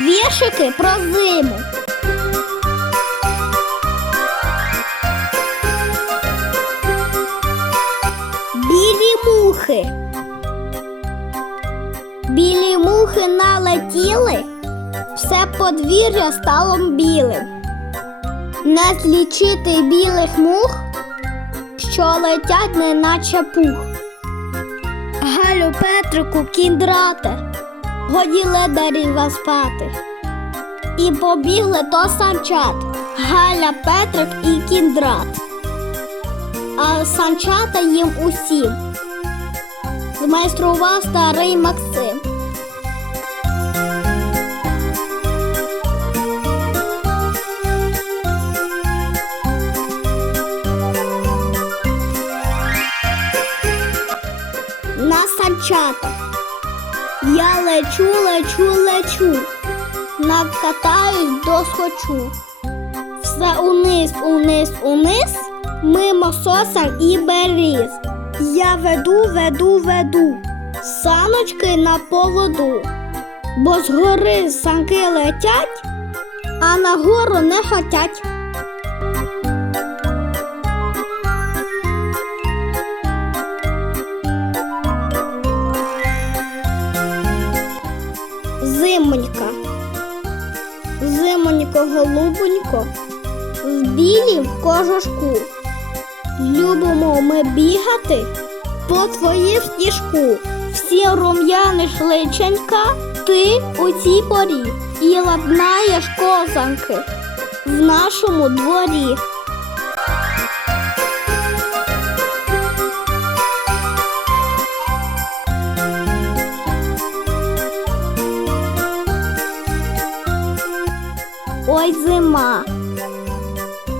Віршики про зиму. Білі мухи. Білі мухи налетіли, все подвір'я стало білим. Не злічити білих мух, що летять неначе пух. Галю Петрику, кіндрате, годі ледарів спати. І побігли до санчат Галя, Петрик і кіндрат. А санчата їм усім змайстрував старий Максим. на санчата. Я лечу, лечу, лечу, накатаюсь досхочу. Все униз, униз, униз, мимо сосен і беріз. Я веду, веду, веду, саночки на поводу, бо з гори санки летять, а на гору не хотять. Голубонько, в білім кожушку. Любимо ми бігати по твоїм стіжку. Всі рум'яни шличенька, ти у цій порі і ладнаєш козанки в нашому дворі. Ой, зима.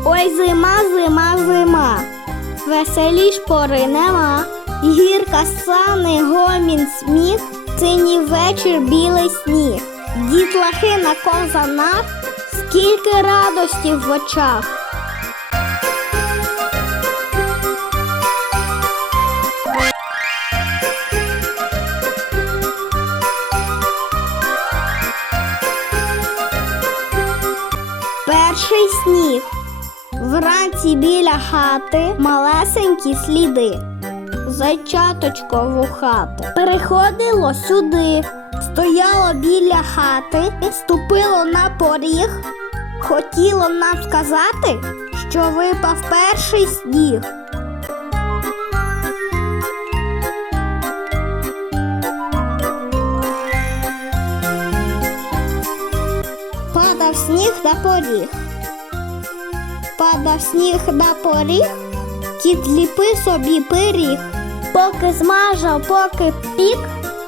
Ой, зима, зима, зима. Веселіш пори нема. Гірка сани, гомін, сміх, синій вечір, білий сніг. Дітлахи на козанах, скільки радості в очах. Перший сніг. Вранці біля хати малесенькі сліди. Зайчаточко вухати переходило сюди, стояло біля хати, ступило на поріг, хотіло нам сказати, що випав перший сніг. Падав сніг на поріг. Падав сніг на поріг, кіт ліпив собі пиріг, поки змажав, поки пік,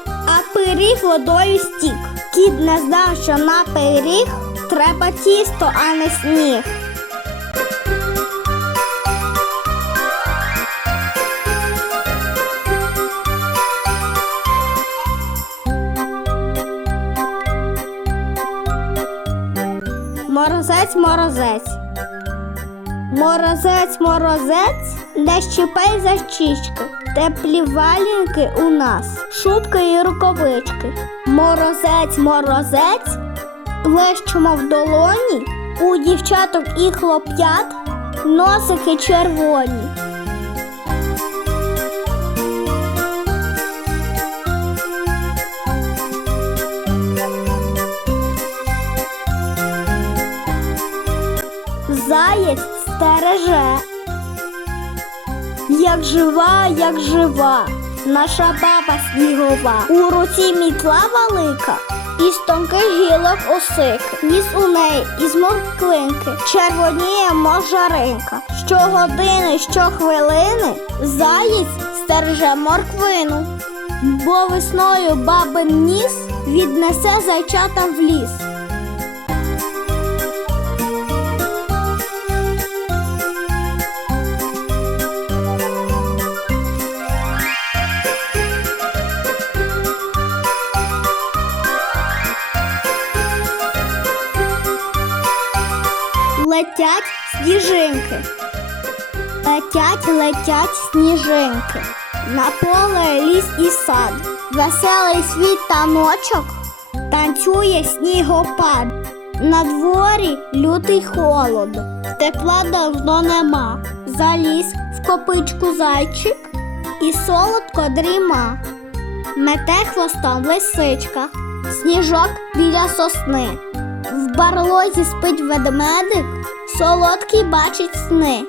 а пиріг водою стік. Кіт не знав, що на пиріг треба тісто, а не сніг. Морозець, морозець. Морозець, морозець, де щепей за щічки, теплі валінки у нас, шубки і рукавички. Морозець, морозець, плещемо в долоні, у дівчаток і хлоп'ят носики червоні. Заєць стереже, як жива, як жива, наша баба снігова, у руці мітла велика, із тонких гілок осик, ніс у неї із морквинки, червоніє можаринка. Щогодини, щохвилини заєць стереже морквину, бо весною бабин ніс віднесе зайчатам в ліс. Летять сніжинки. Летять, летять сніжинки. На поле ліс і сад. Веселий світ таночок танцює. снігопад. На дворі лютий холод, тепла давно нема. Заліз в копичку зайчик і солодко дріма. Мете хвостом лисичка, сніжок біля сосни. В барлозі спить ведмедик, солодкий бачить сни.